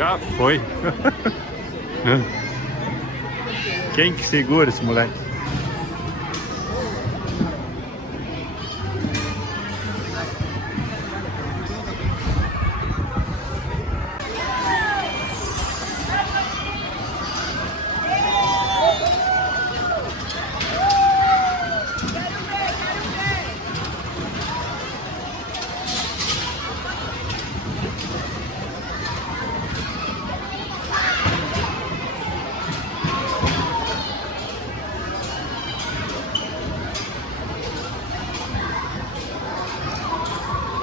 Já foi. Quem que segura esse moleque?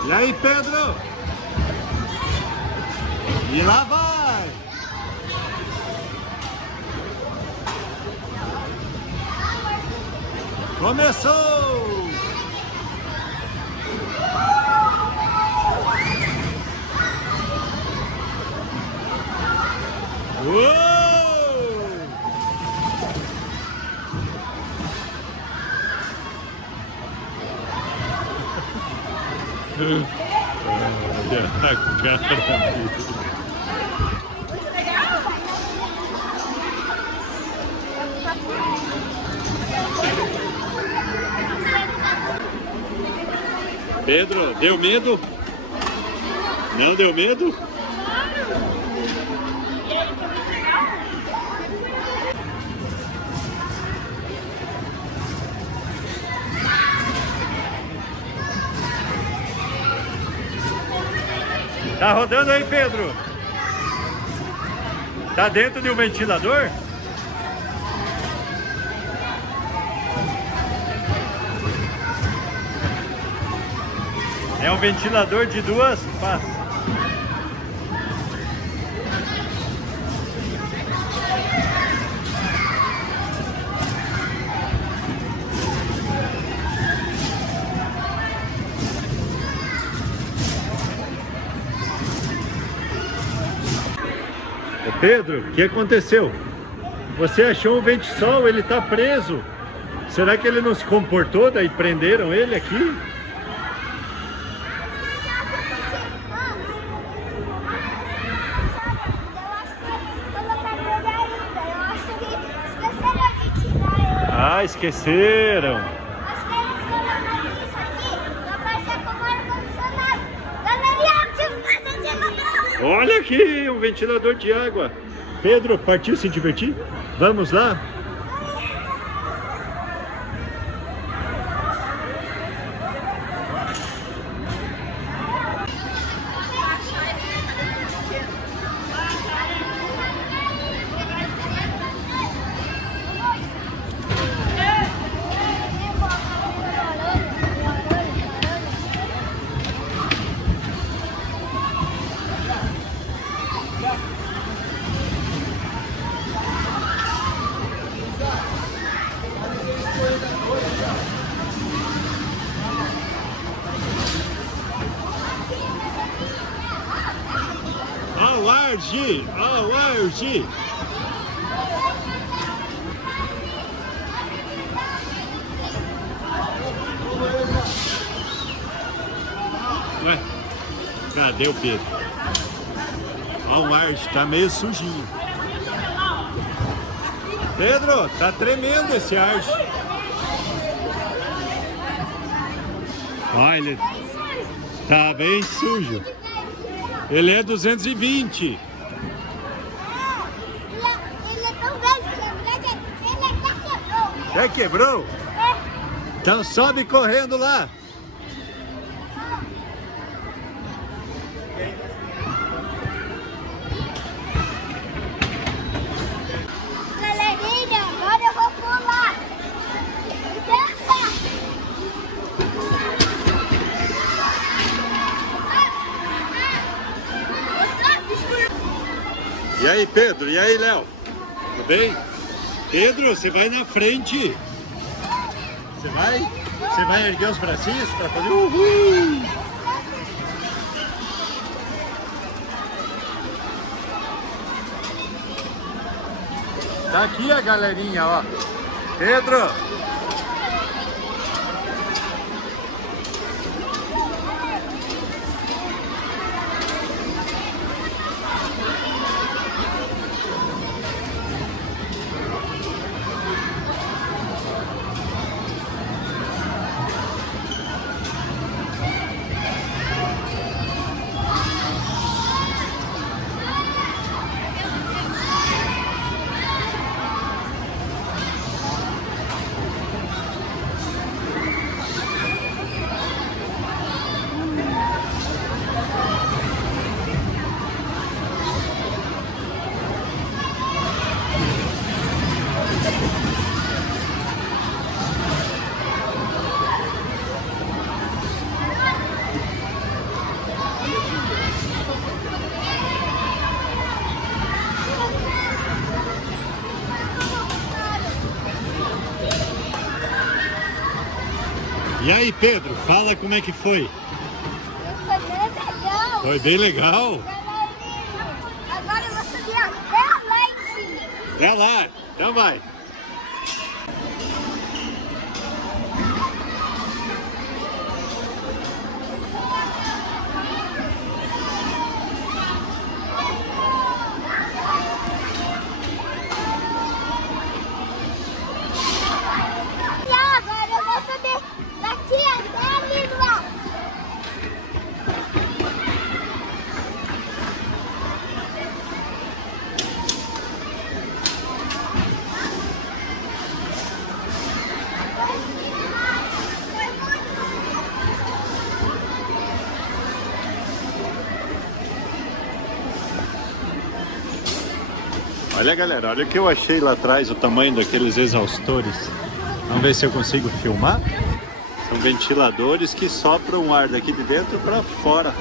E aí, Pedro? E lá vai! Começou! Uou! Pedro, deu medo? Não deu medo? Tá rodando aí, Pedro? Tá dentro de um ventilador? É um ventilador de duas faces. Pedro, o que aconteceu? Você achou um vente-sol, ele tá preso. Será que ele não se comportou, daí prenderam ele aqui? Ah, esqueceram. Olha aqui, um ventilador de água. Pedro, partiu se divertir? Vamos lá? Ao ar, Gi! Ao ar, Gi! Ué, cadê o Pedro? Ao ar, tá meio sujinho. Pedro, tá tremendo esse ar. Olha, ele tá bem sujo. Ele é 220. Ele é tão velho que ele até quebrou. Até quebrou? É. Então sobe correndo lá. Galerinha, agora eu vou pular. Dança! E aí, Pedro? E aí, Léo? Tudo bem? Pedro, você vai na frente. Você vai? Você vai erguer os bracinhos para fazer uhul. Tá aqui a galerinha, ó. Pedro! E aí, Pedro, fala como é que foi. Foi bem legal. Foi bem legal? Agora eu vou subir até lá em cima. É lá, então vai. E agora eu vou subir daqui até ali do lado. Olha, galera, olha o que eu achei lá atrás, o tamanho daqueles exaustores. Vamos ver se eu consigo filmar. São ventiladores que sopram o ar daqui de dentro para fora.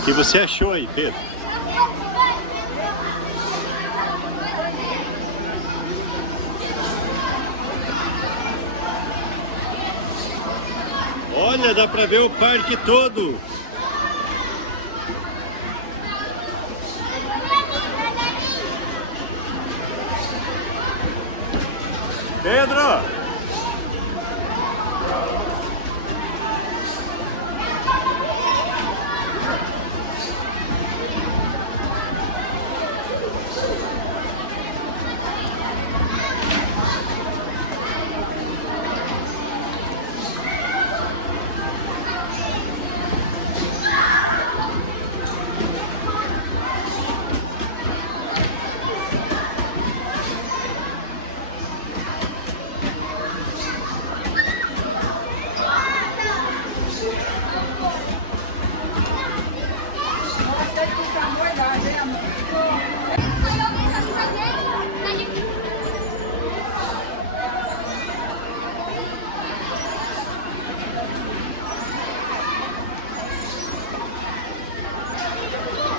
O que você achou aí, Pedro? Olha, dá pra ver o parque todo. Pedro!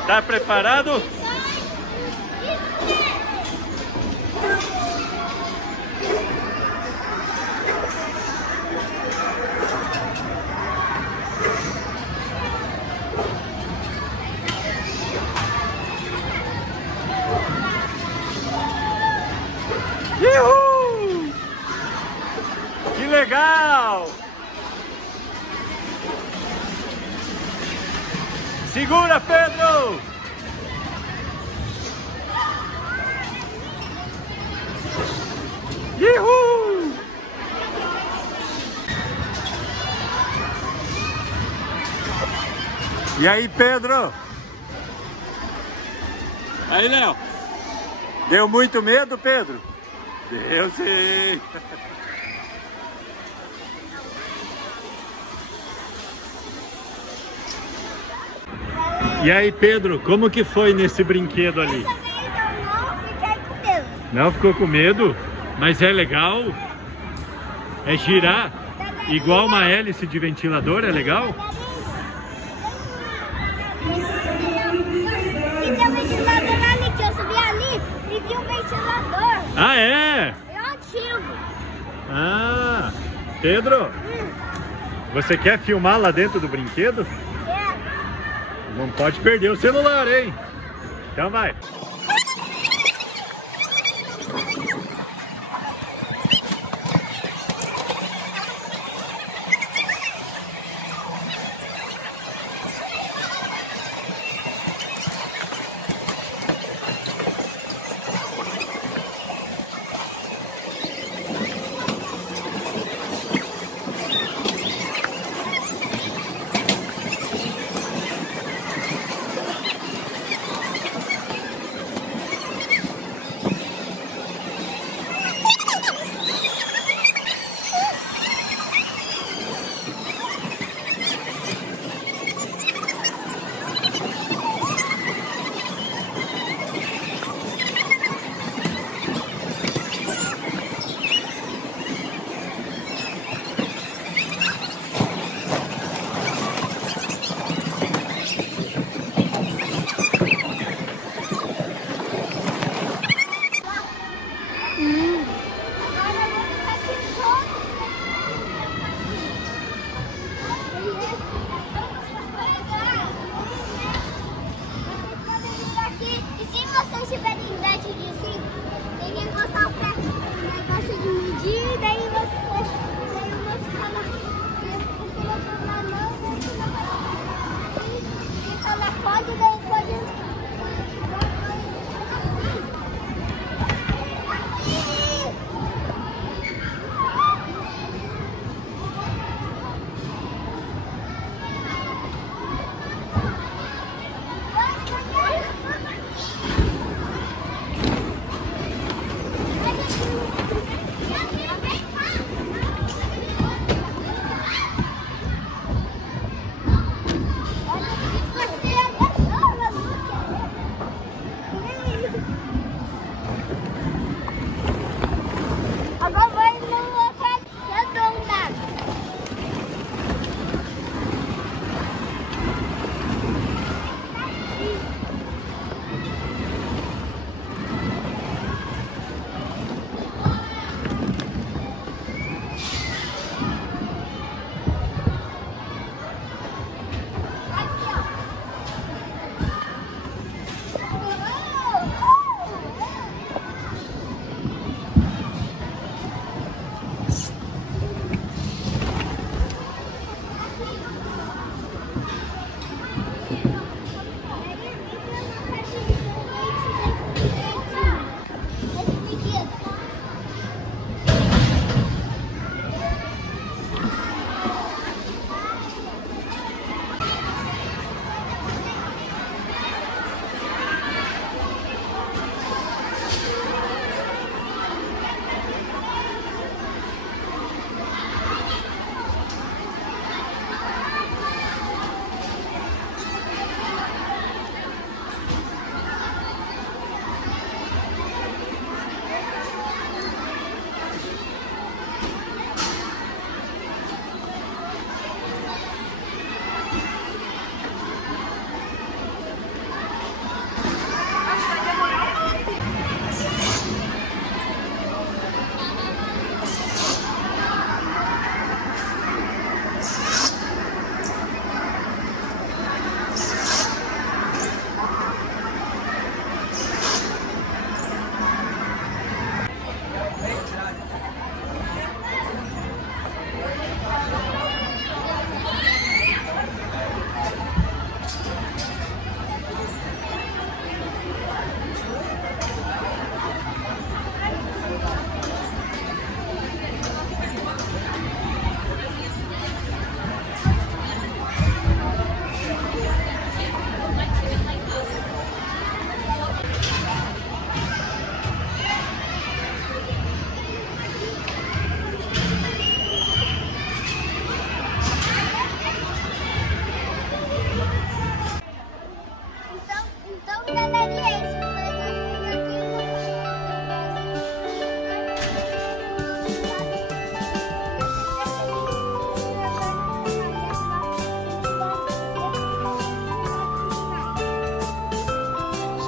Tá preparado? Uhul! Que legal! Segura, Pedro! Uhul! E aí, Pedro? Aí, Léo. Deu muito medo, Pedro? Deu sim! E aí, Pedro, como que foi nesse brinquedo ali? Dessa vez eu não fiquei com medo. Não ficou com medo? Mas é legal? É girar igual uma hélice de ventilador, é legal? E tem um ventilador ali, que eu subi ali e vi um ventilador. Ah, é? É antigo. Ah, Pedro, você quer filmar lá dentro do brinquedo? É. Não pode perder o celular, hein? Então vai.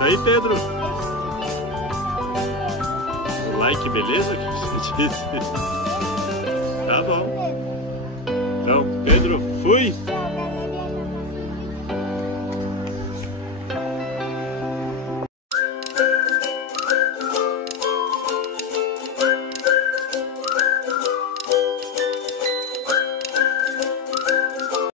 Isso aí, Pedro. Olá, que beleza que você disse. Tá bom. Então, Pedro, fui.